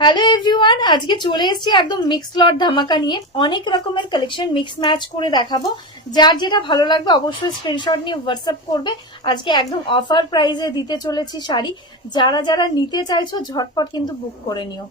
Hello everyone, আজকে চলে এসেছি একদম মিক্স লট ধামাকা নিয়ে। অনেক রকমের কালেকশন মিক্স ম্যাচ করে দেখাবো। যার যেটা ভালো লাগবে অবশ্যই স্ক্রিনশট নিয়ে হোয়াটসঅ্যাপ করবে। আজকে একদম অফার প্রাইসে দিতে চলেছি শাড়ি। যারা যারা নিতে চাইছো ঝটপট কিন্তু বুক করে নিও।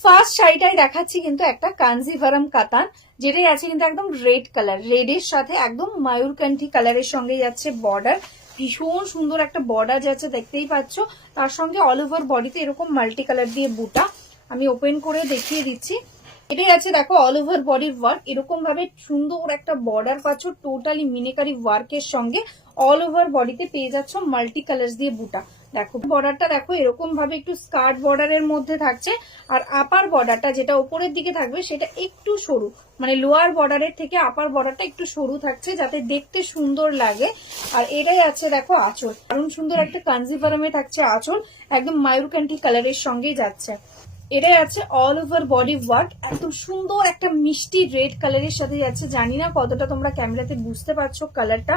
ফার্স্ট শাড়িটাই দেখাচ্ছি কিন্তু একটা কাঞ্জিভারাম কাতান, যেটাই আছে কিন্তু একদম রেড কালার, রেডের সাথে একদম ময়ূরকান্ঠি কালারের সঙ্গে যাচ্ছে বর্ডার। ভীষণ সুন্দর একটা বর্ডার যাচ্ছে, দেখতেই পাচ্ছ। তার সঙ্গে অল ওভার বডিতে এরকম মাল্টি কালার দিয়ে বুটা। আমি ওপেন করে দেখিয়ে দিচ্ছি। এটাই আছে দেখো অল ওভার বডির ওয়ার্ক, এরকম ভাবে সুন্দর একটা বর্ডার পাচ্ছ টোটালি মিনেকারি ওয়ার্কের সঙ্গে। অল ওভার বডিতে পেয়ে যাচ্ছ মাল্টি কালার দিয়ে বুটা। দেখো বর্ডারটা দেখো এরকম ভাবে একটু স্কার্ট বর্ডারের মধ্যে থাকছে। আর আপার বর্ডারটা যেটা উপরের দিকে থাকবে সেটা একটু সরু, মানে লোয়ার বর্ডারের থেকে আপার বর্ডারটা একটু সরু থাকছে যাতে দেখতে সুন্দর লাগে। আর এটাই আছে দেখো আঁচল, দারুণ সুন্দর একটা কাঞ্জিভারামে থাকছে আঁচল, একদম ময়ূরকান্ঠি কালারের সঙ্গেই যাচ্ছে। এটাই আছে অল ওভার বডি ওয়ার্ক, একদম সুন্দর একটা মিষ্টি রেড কালারের সাথে যাচ্ছে। জানি না কতটা তোমরা ক্যামেরাতে বুঝতে পারছো কালারটা,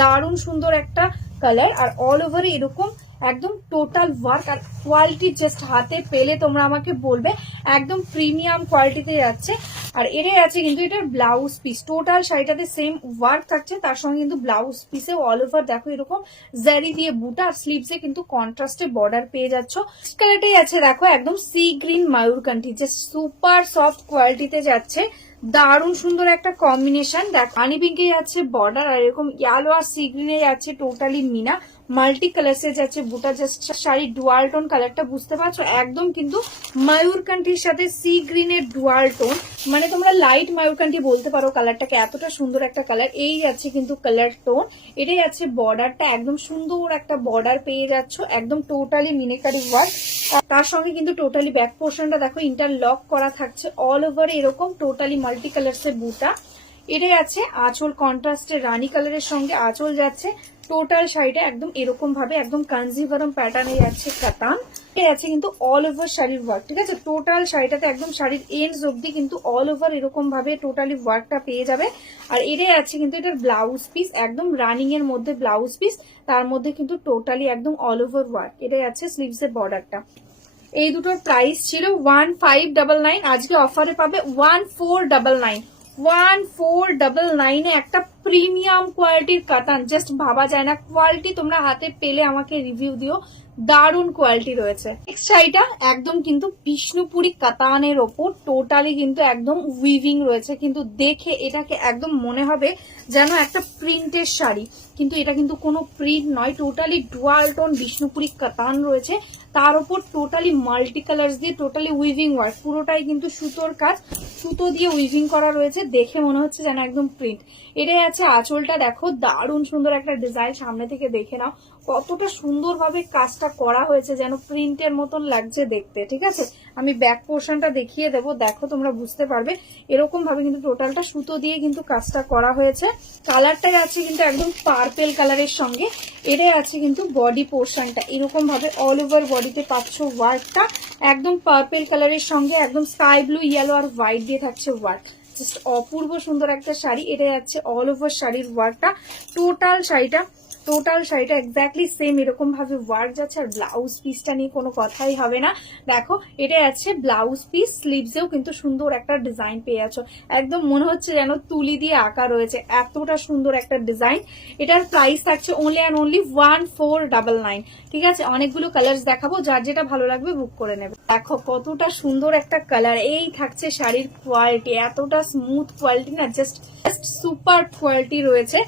দারুণ সুন্দর একটা কালার। আর অল ওভার এরকম একদম টোটাল ওয়ার্ক, আর কোয়ালিটি জাস্ট হাতে পেলে তোমরা আমাকে বলবে একদম প্রিমিয়াম কোয়ালিটিতে যাচ্ছে। আর এটাই আছে কিন্তু এটার ব্লাউজ পিস, টোটাল শাড়িটাতে সেম ওয়ার্ক থাকছে, তার সঙ্গে কিন্তু ব্লাউজ পিসে অল ওভার দেখো এরকম জারি দিয়ে বুটা, আর স্লিভসে কিন্তু কন্ট্রাস্টে বর্ডার পেয়ে যাচ্ছ। কালারটাই আছে দেখো একদম সি গ্রিন ময়ূরকান্ঠি, জাস্ট সুপার সফট কোয়ালিটিতে যাচ্ছে। দারুণ সুন্দর একটা কম্বিনেশন। দেখ হানি পিঙ্কে যাচ্ছে বর্ডার, আর এরকম ইয়েলো আর সি গ্রিনে যাচ্ছে টোটালি মিনা, মাল্টি কালার্সে যাচ্ছে বুটা। জাস্ট শাড়ি ডুয়াল টোন কালারটা বুঝতে পারছো, একদম কিন্তু ময়ূরকান্ঠির সাথে সি গ্রিনের ডুয়াল টোন, মানে তোমরা লাইট ময়ূরকান্ঠি বলতে পারো কালারটাকে, এতটা সুন্দর একটা কালার। এই যাচ্ছে কিন্তু কালার টোন। এটাই আছে বর্ডারটা, একদম সুন্দর একটা বর্ডার পেয়ে যাচ্ছ, একদম টোটালি মিনেকারি ওয়ার্ক। তার সঙ্গে কিন্তু টোটালি ব্যাক পোর্শনটা দেখো ইন্টারলক করা থাকছে, অল ওভার এরকম টোটালি মাল্টি কালার্সের বুটা। এটাই আছে আঁচল, কন্ট্রাস্টের রানী কালারের সঙ্গে আঁচল যাচ্ছে। টোটাল শাড়িটা একদম এরকম ভাবে একদম কাঞ্জিভারাম প্যাটার্নে যাচ্ছে কাতান। এ আছে কিন্তু অল ওভার শাড়ির ওয়ার্ক, ঠিক আছে। টোটাল শাড়িটাতে একদম শাড়ির এন্ডস অব্দি কিন্তু অল ওভার এরকম ভাবে টোটালি ওয়ার্কটা পেয়ে যাবে। আর এটাই আছে কিন্তু এটার ব্লাউজ পিস, একদম রানিং এর মধ্যে ব্লাউজ পিস, তার মধ্যে কিন্তু টোটালি একদম অল ওভার ওয়ার্ক। এটাই আছে স্লিভস এর বর্ডারটা। এই দুটোর প্রাইস ছিল 1599, আজকে অফারে পাবে 1499। 1499 একটা প্রিমিয়াম কোয়ালিটির কাতান, জাস্ট ভাবা যায় না কোয়ালিটি। তোমরা হাতে পেলে আমাকে রিভিউ দিও, দারুণ কোয়ালিটি রয়েছে। নেক্সট শাড়িটা একদম কিন্তু বিষ্ণুপুরি কাতানের ওপর, টোটালি কিন্তু একদম উইভিং রয়েছে, কিন্তু দেখে এটাকে একদম মনে হবে যেন একটা প্রিন্টের শাড়ি, কিন্তু এটা কিন্তু কোনো প্রিন্ট নয়, টোটালি ডুয়াল টোন বিষ্ণুপুরি কাতান রয়েছে। তার উপর টোটালি মাল্টি কালার্স দিয়ে টোটালি উইভিং ওয়ার্ক, পুরোটাই কিন্তু সুতোর কাজ, সুতো দিয়ে উইভিং করা রয়েছে, দেখে মনে হচ্ছে যেন একদম প্রিন্ট। এটাই আছে আঁচলটা, দেখো দারুণ সুন্দর একটা ডিজাইন, সামনে থেকে দেখে নাও কতটা সুন্দরভাবে কাজটা করা হয়েছে, যেন প্রিন্টের মতন লাগছে দেখতে, ঠিক আছে। আমি ব্যাক পোর্শনটা দেখিয়ে দেবো, দেখো তোমরা বুঝতে পারবে। এরকম ভাবে কিন্তু টোটালটা সুতো দিয়ে কিন্তু কাজটা করা হয়েছে। কালারটাই আছে কিন্তু একদম পার্পেল কালারের সঙ্গে। এটাই আছে কিন্তু বডি পোর্শনটা, এরকম ভাবে অল ওভার বডিতে পাচ্ছ ওয়ার্কটা, একদম পার্পেল কালারের সঙ্গে একদম স্কাই ব্লু, ইয়েলো আর হোয়াইট দিয়ে থাকছে ওয়ার্ক। জাস্ট অপূর্ব সুন্দর একটা শাড়ি। এটা যাচ্ছে অল ওভার শাড়ির ওয়ার্কটা, টোটাল শাড়িটা এক্স্যাক্টলি সেম এরকম ভাবে ওয়ার্ক যাচ্ছে। আর ব্লাউজ পিসটা নিয়ে কোনো কথাই হবে না, দেখো এটা আছে ব্লাউজ পিস, স্লিভসেও কিন্তু সুন্দর একটা ডিজাইন পেয়ে যাচ্ছ, একদম মনে হচ্ছে যেন তুলি দিয়ে আঁকা রয়েছে, এতটা সুন্দর একটা ডিজাইন। এটার প্রাইস থাকছে অনলি অ্যান্ড অনলি 1499, ঠিক আছে। অনেকগুলো কালার্স দেখাবো, যার যেটা ভালো লাগবে বুক করে নেবে। দেখো কতটা সুন্দর একটা কালার, এই থাকছে শাড়ির কোয়ালিটি, এতটা স্মুথ কোয়ালিটি না, জাস্ট সুপার কোয়ালিটি রয়েছে।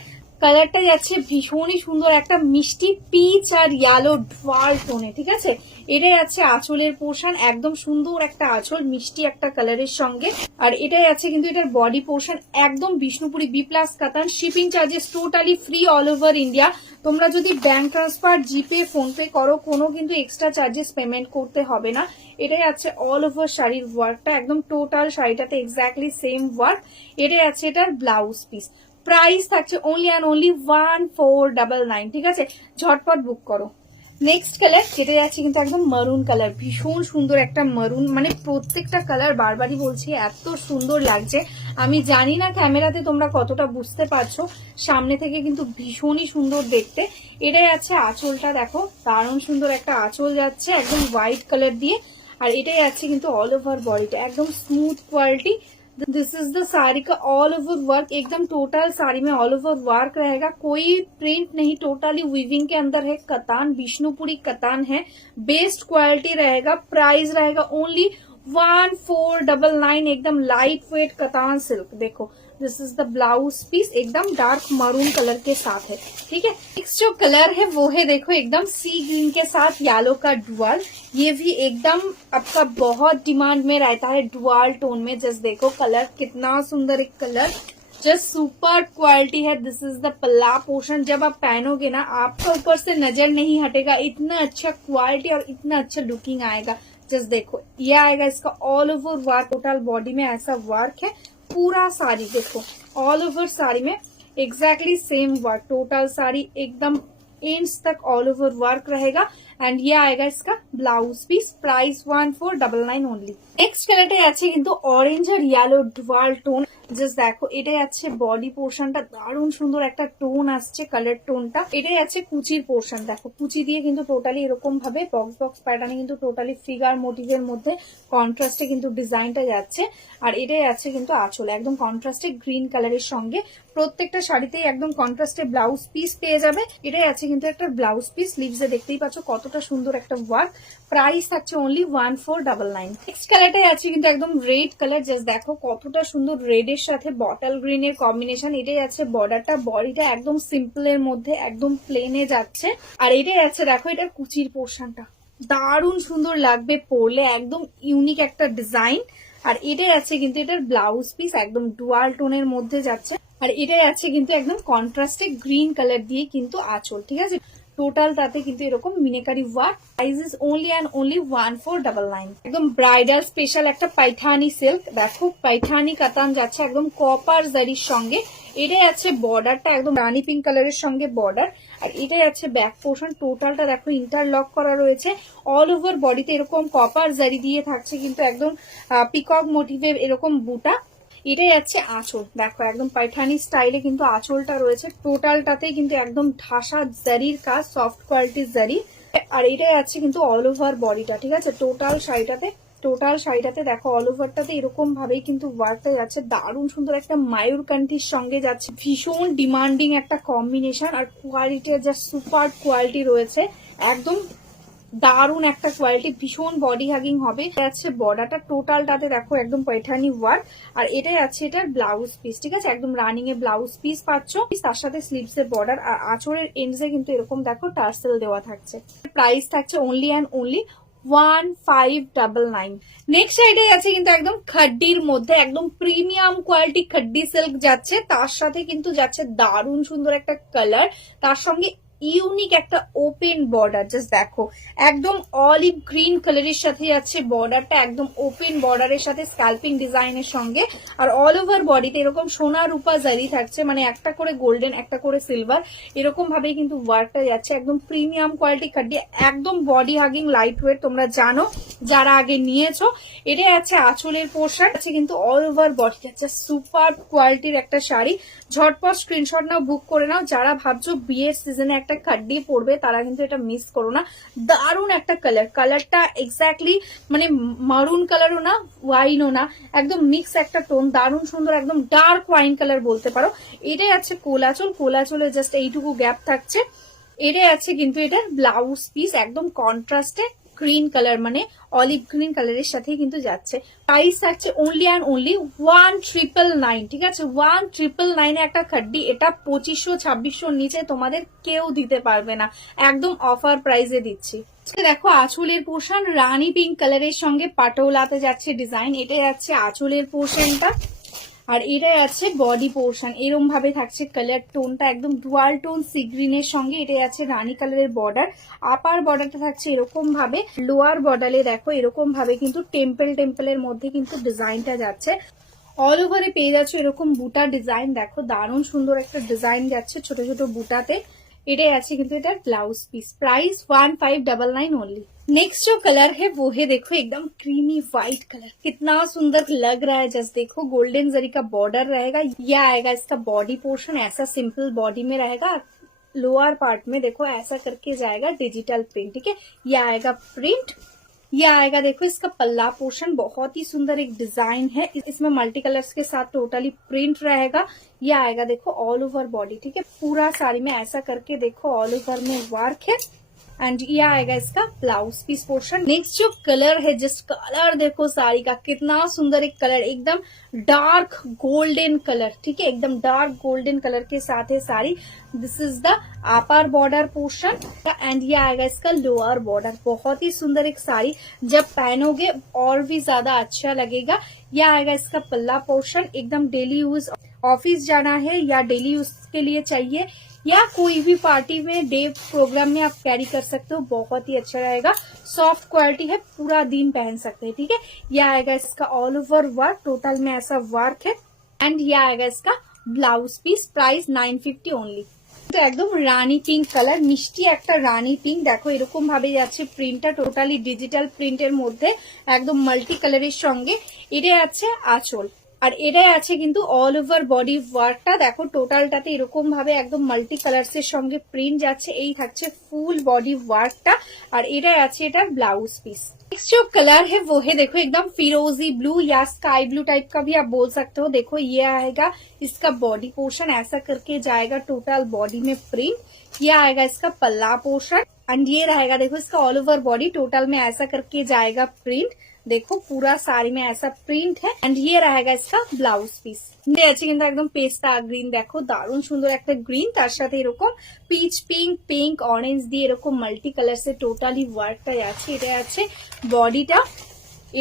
কালারটা যাচ্ছে ভীষণই সুন্দর একটা মিষ্টি পিচ আর ইয়েলো ডুয়াল টোনে, ঠিক আছে। এটাই আছে আঁচলের পোর্শন, একদম সুন্দর একটা আঁচল, মিষ্টি একটা কালারের সঙ্গে। আর এটাই আছে কিন্তু এটার বডি পোর্শন, একদম বিষ্ণুপুরি বি প্লাস কাতান। Shipping charges totally free all over India. তোমরা যদি ব্যাংক ট্রান্সফার, জিপে, ফোনপে করো, কোনো কিন্তু এক্সট্রা চার্জেস পেমেন্ট করতে হবে না। এটাই আছে অল ওভার শাড়ির ওয়ার্কটা, একদম টোটাল শাড়িটাতে এক্স্যাক্টলি সেম ওয়ার্ক। এটাই আছে এটার ব্লাউজ পিস। প্রাইস থাকছে অনলি অ্যান্ড অনলি 1499, ঠিক আছে। ঝটপট বুক করো। নেক্সট কালার যেটা যাচ্ছে কিন্তু একদম মারুন কালার, ভীষণ সুন্দর একটা মারুন, মানে প্রত্যেকটা কালার বারবারই বলছি এত সুন্দর লাগছে। আমি জানি না ক্যামেরাতে তোমরা কতটা বুঝতে পারছো, সামনে থেকে কিন্তু ভীষণই সুন্দর দেখতে। এটাই আছে আঁচলটা, দেখো দারুণ সুন্দর একটা আঁচল যাচ্ছে একদম হোয়াইট কালার দিয়ে। আর এটাই আছে কিন্তু অল ওভার বডিটা একদম smooth quality. This is the sari का ऑल ओवर वर्क, एकदम टोटल साड़ी में ऑल ओवर वर्क रहेगा, कोई प्रिंट नहीं, टोटली वीविंग के अंदर है। कतान विष्णुपुरी कतान है, बेस्ट क्वालिटी रहेगा। प्राइस रहेगा ओनली 1499, एकदम लाइट वेट कतान सिल्क। देखो this is the blouse piece, एकदम डार्क मरून कलर के साथ है, ठीक है। नेक्स्ट जो कलर है वो है देखो एकदम सी ग्रीन के साथ येलो का डुअल। ये भी एकदम आपका बहुत डिमांड में रहता है डुअल टोन में। जस्ट देखो कलर कितना सुंदर एक कलर, जस्ट सुपर क्वालिटी है। दिस इज द पल्ला पोर्शन, जब आप पहनोगे ना आपका ऊपर से नजर नहीं हटेगा, इतना अच्छा क्वालिटी और इतना अच्छा लुकिंग आएगा। जस्ट देखो ये आएगा इसका all over work, total body में ऐसा वर्क है। पूरा साड़ी देखो ऑल ओवर साड़ी में exactly same work, total sari एकदम एंड्स तक ऑल ओवर वर्क रहेगा। एंड ये आएगा इसका blouse piece. Price 1499 only. Next কালারটা আছে কিন্তু অরেঞ্জ আর ইয়েলো ডুয়াল টোন। জাস্ট দেখো এটাই আছে বডি পোর্শনটা, দারুণ সুন্দর একটা টোন আসছে কালার টোনটা। এটাই আছে কুচির পোর্শন, দেখো কুচি দিয়ে কিন্তু টোটালি এরকম ভাবে বক্স বক্স প্যাটার্নে কিন্তু টোটালি ফিগার মোটিভের মধ্যে কন্ট্রাস্টে কিন্তু ডিজাইনটা যাচ্ছে। আর এটাই আছে কিন্তু আঁচল একদম কন্ট্রাস্টে গ্রিন কালারের সঙ্গে। প্রত্যেকটা শাড়িতেই একদম কন্ট্রাস্টে ব্লাউজ পিস পেয়ে যাবে। এটাই আছে কিন্তু একটা ব্লাউজ পিস, স্লিভসে দেখতেই পাচ্ছ কতটা সুন্দর একটা ওয়ার্ক। প্রাইস থাকছে অনলি 1499। নেক্সট কালারটাই আছে কিন্তু একদম রেড কালার, জাস্ট দেখো কতটা সুন্দর রেড এর সাথে বটল গ্রিন এর কম্বিনেশন। এটাই আছে বর্ডারটা, বডিটা একদম সিম্পল এর মধ্যে একদম প্লেনে যাচ্ছে। আর এটাই আছে দেখো এটার কুচির পোর্শনটা, দারুণ সুন্দর লাগবে পরলে, একদম ইউনিক একটা ডিজাইন। আর এটাই আছে কিন্তু এটার ব্লাউজ পিস, একদম ডুয়াল টোনের মধ্যে যাচ্ছে। আর এটাই আছে কিন্তু একদম কন্ট্রাস্টে গ্রিন কালার দিয়ে কিন্তু আঁচল, ঠিক আছে। টোটাল তাতে কিন্তু এরকম meenakari work. Price is only and only 1499। একদম ব্রাইডাল স্পেশাল একটা পাইথানি সিল্ক, দেখো পাইথানি কাতান যাচ্ছে একদম কপার জারির সঙ্গে। এটাই আছে বর্ডারটা একদম রানি পিঙ্ক কালারের সঙ্গে বর্ডার। আর এটাই আছে ব্যাক পোর্শন, টোটালটা দেখো ইন্টারলক করা রয়েছে। অল ওভার বডিতে এরকম কপার জারি দিয়ে থাকছে কিন্তু একদম পিকক মোটিভের এরকম বুটা। এটাই আছে আঁচল, দেখো একদম পাইথানি স্টাইলে কিন্তু আঁচলটা রয়েছে। টোটালটাতেই কিন্তু একদম ঢাসা জারির কাজ, সফট কোয়ালিটির জারি। আর এটাই আছে কিন্তু অল ওভার বডিটা, ঠিক আছে। টোটাল শাড়িটাতে দেখো অল ওভারটাতে এরকম ভাবেই কিন্তু ওয়ার্কটা যাচ্ছে, দারুণ সুন্দর একটা মায়ূরকান্ঠির সঙ্গে যাচ্ছে। ভীষণ ডিমান্ডিং একটা কম্বিনেশন, আর কোয়ালিটির যা সুপার কোয়ালিটি রয়েছে, একদম দারুণ একটা কোয়ালিটি, ভীষণ বডি হাগিং হবে। আছে বর্ডারটা, টোটালটাতে দেখো একদম পৈঠানি ওয়ার্ক। আর এটাই আছে এটার ব্লাউজ পিস, ঠিক আছে। একদম রানিং এ ব্লাউজ পিস পাচ্ছ, তার সাথে স্লিভস এর বর্ডার। আর আঁচলের এন্ডসে কিন্তু এরকম দেখো টার্সেল দেওয়া থাকছে। প্রাইস থাকছে অনলি অ্যান্ড অনলি 1599। নেক্সট আইটাই আছে কিন্তু একদম খাড্ডির মধ্যে, একদম প্রিমিয়াম কোয়ালিটি খাড্ডি সিল্ক যাচ্ছে। তার সাথে কিন্তু যাচ্ছে দারুণ সুন্দর একটা কালার, তার সঙ্গে ইউনিক একটা ওপেন বর্ডার। জাস্ট দেখো একদম অলিভ গ্রিন কালারের সাথে যাচ্ছে বর্ডারটা, একদম ওপেন বর্ডারের সাথে স্ক্যাল্পিং ডিজাইনের সঙ্গে। আর অল ওভার বডিতে এরকম সোনা রূপা জারি থাকছে, মানে একটা করে গোল্ডেন একটা করে সিলভার, এরকম ভাবে কিন্তু ওয়ার্কটা যাচ্ছে। একদম প্রিমিয়াম কোয়ালিটি খাড্ডি, একদম বডি হাগিং লাইট ওয়েট, তোমরা জানো যারা আগে নিয়েছো। এটাই আছে আঁচলের পোর্শন, আছে কিন্তু অল ওভার বডি যাচ্ছে। সুপার কোয়ালিটির একটা শাড়ি, ঝটপট স্ক্রিনশট নাও, বুক করে নাও। যারা ভাবছো বিয়ের সিজনে একটা খাড্ডি পড়বে তারা কিন্তু এটা মিস করো না। দারুণ একটা কালারটা এক্স্যাক্টলি মানে মারুন কালারও না, ওয়াইনও না, একদম মিক্স একটা টোন, দারুণ সুন্দর, একদম ডার্ক ওয়াইন কালার বলতে পারো। এটাই আছে কোলাচল জাস্ট এইটুকু গ্যাপ থাকছে। এটাই আছে কিন্তু এটার ব্লাউজ পিস, একদম কন্ট্রাস্টে গ্রিন কালার, মানে অলিভ গ্রিন কালারের সাথেই কিন্তু যাচ্ছে। প্রাইস থাকছে অনলি অ্যান্ড অনলি 1999, ঠিক আছে। 1999 একটা খাড্ডি, এটা 2500-2600 নিচে তোমাদের কেউ দিতে পারবে না, একদম অফার প্রাইসে দিচ্ছি। দেখো আঁচলের পোর্শন রানী পিঙ্ক কালারের সঙ্গে পাটোলাতে যাচ্ছে ডিজাইন। এটাই যাচ্ছে আঁচলের পোর্শনটা। আর এটাই আছে বডি পোর্শন, এরকম ভাবে থাকছে কালার টোনটা, একদম ডুয়াল টোন সি গ্রিনের সঙ্গে। এটাই আছে রানী কালারের বর্ডার। আপার বর্ডারটা থাকছে এরকম ভাবে, লোয়ার বর্ডারে দেখো এরকম ভাবে কিন্তু টেম্পলের মধ্যে কিন্তু ডিজাইনটা যাচ্ছে। অল ওভারে পেয়ে যাচ্ছে এরকম বুটা ডিজাইন, দেখো দারুণ সুন্দর একটা ডিজাইন যাচ্ছে ছোট ছোট বুটাতে। এটাই আছে কিন্তু এটার blouse piece. Price 1599 only. Next जो कलर है वो है देखो एकदम क्रीमी व्हाइट कलर, कितना सुंदर लग रहा है। जस्ट देखो गोल्डन जरी का बॉर्डर रहेगा, यह आएगा इसका बॉडी पोर्शन, ऐसा सिंपल बॉडी में रहेगा। लोअर पार्ट में देखो ऐसा करके जाएगा डिजिटल प्रिंट, ठीक है। यह आएगा प्रिंट, ये आएगा देखो इसका पल्ला पोर्शन, बहुत ही सुंदर एक डिजाइन है, इसमें मल्टी कलर्स के साथ टोटली प्रिंट रहेगा। ये आएगा देखो ऑल ओवर बॉडी, ठीक है, पूरा साड़ी में ऐसा करके देखो ऑल ओवर में वर्क है। एंड ये आएगा इसका ब्लाउज पीस पोर्शन। नेक्स्ट जो कलर है, जस्ट कलर देखो साड़ी का, कितना सुंदर एक कलर, एकदम डार्क गोल्डन कलर, ठीक है, एकदम डार्क गोल्डन कलर के साथ है sari. This is the upper border portion and ये आएगा इसका लोअर बॉर्डर। बहुत ही सुंदर एक साड़ी, जब पहनोगे और भी ज्यादा अच्छा लगेगा। ये आएगा इसका पल्ला पोर्शन, एकदम डेली यूज, ऑफिस जाना है या डेली यूज के लिए चाहिए या कोई भी पार्टी में, डे प्रोग्राम में आप कैरी कर सकते हो, बहुत ही अच्छा रहेगा। सॉफ्ट क्वालिटी है, पूरा दिन पहन सकते हैं, ठीक है। यह आएगा इसका ऑल ओवर वर्क, टोटल में ऐसा वर्क है। एंड यह आएगा इसका ब्लाउज पीस, प्राइस 950 ओनली। তো একদম রানী পিঙ্ক কালার, মিষ্টি একটা রানী পিঙ্ক, দেখো এরকম ভাবে যাচ্ছে প্রিন্টটা, টোটালি ডিজিটাল প্রিন্টের মধ্যে একদম মাল্টি কালারের সঙ্গে। এটা আছে আঁচল, আর এটাই আছে কিন্তু অল ওভার বডি ওয়ার্কটা, দেখো টোটালটাতে এরকম ভাবে একদম মাল্টি কালার্স এর সঙ্গে প্রিন্ট যাচ্ছে। এই থাকছে ফুল বডি ওয়ার্কটা, আর এটাই আছে এটার ব্লাউজ পিস। नेक्स्ट जो कलर है वो है देखो एकदम फिरोजी ब्लू या स्काई ब्लू टाइप का भी आप बोल सकते हो। देखो ये आएगा इसका बॉडी पोर्शन, ऐसा करके जाएगा टोटल बॉडी में प्रिंट। ये आएगा इसका पल्ला पोर्शन एंड ये रहेगा देखो इसका ऑल ओवर बॉडी, टोटल में ऐसा करके जाएगा प्रिंट। देखो पूरा साड़ी में ऐसा प्रिंट है एंड ये रहेगा इसका ব্লাউজ পিস। এটা আছে কিন্তু একদম পেস্তা গ্রিন, দেখো দারুণ সুন্দর একটা গ্রিন, তার সাথে এরকম পিচ পিঙ্ক, পিঙ্ক অরেঞ্জ দিয়ে এরকম মাল্টি কালারসে টোটালি ওয়ার্কটা আছে। এটা আছে বডিটা,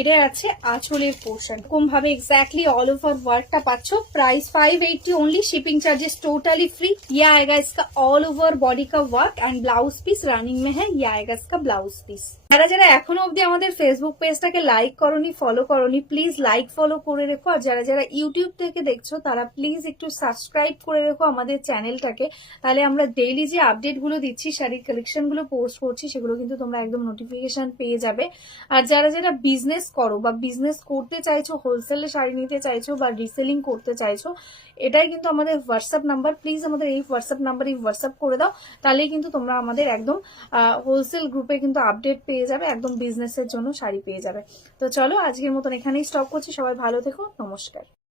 এটা আছে আঁচলের পোর্শন, এরকম ভাবে এক্স্যাক্টলি ऑल ओवर वर्कটা পাচ্ছ। Price 580 only, shipping charges totally free. ये आएगा इसका ऑल ओवर बॉडी का work and blouse piece running में है। ये आएगा इसका ब्लाउज पीस। যারা যারা এখনো অব্দি আমাদের ফেসবুক পেজটাকে লাইক করোনি, ফলো করোনি, প্লিজ লাইক ফলো করে রেখো। আর যারা যারা ইউটিউব থেকে দেখছো তারা প্লিজ একটু সাবস্ক্রাইব করে রেখো আমাদের চ্যানেলটাকে, তাহলে আমরা ডেইলি যে আপডেট গুলো দিচ্ছি, শাড়ির কালেকশন গুলো পোস্ট করছি, সেগুলো কিন্তু তোমরা একদম নোটিফিকেশন পেয়ে যাবে। আর যারা যারা বিজনেস করো বা বিজনেস করতে চাইছো, হোলসেলে শাড়ি নিতে চাইছো বা রিসেলিং করতে চাইছো, এটাই কিন্তু আমাদের হোয়াটসঅ্যাপ নাম্বার। প্লিজ আমাদের এই হোয়াটসঅ্যাপ নাম্বারে হোয়াটসঅ্যাপ করে দাও, তাহলে কিন্তু তোমরা আমাদের একদম হোলসেল গ্রুপে কিন্তু আপডেট পেয়ে যাবে, একদম বিজনেসের জন্য শাড়ি পেয়ে যাবে। তো চলো আজকের মতন এখানেই স্টপ করছি, সবাই ভালো থেকো, নমস্কার।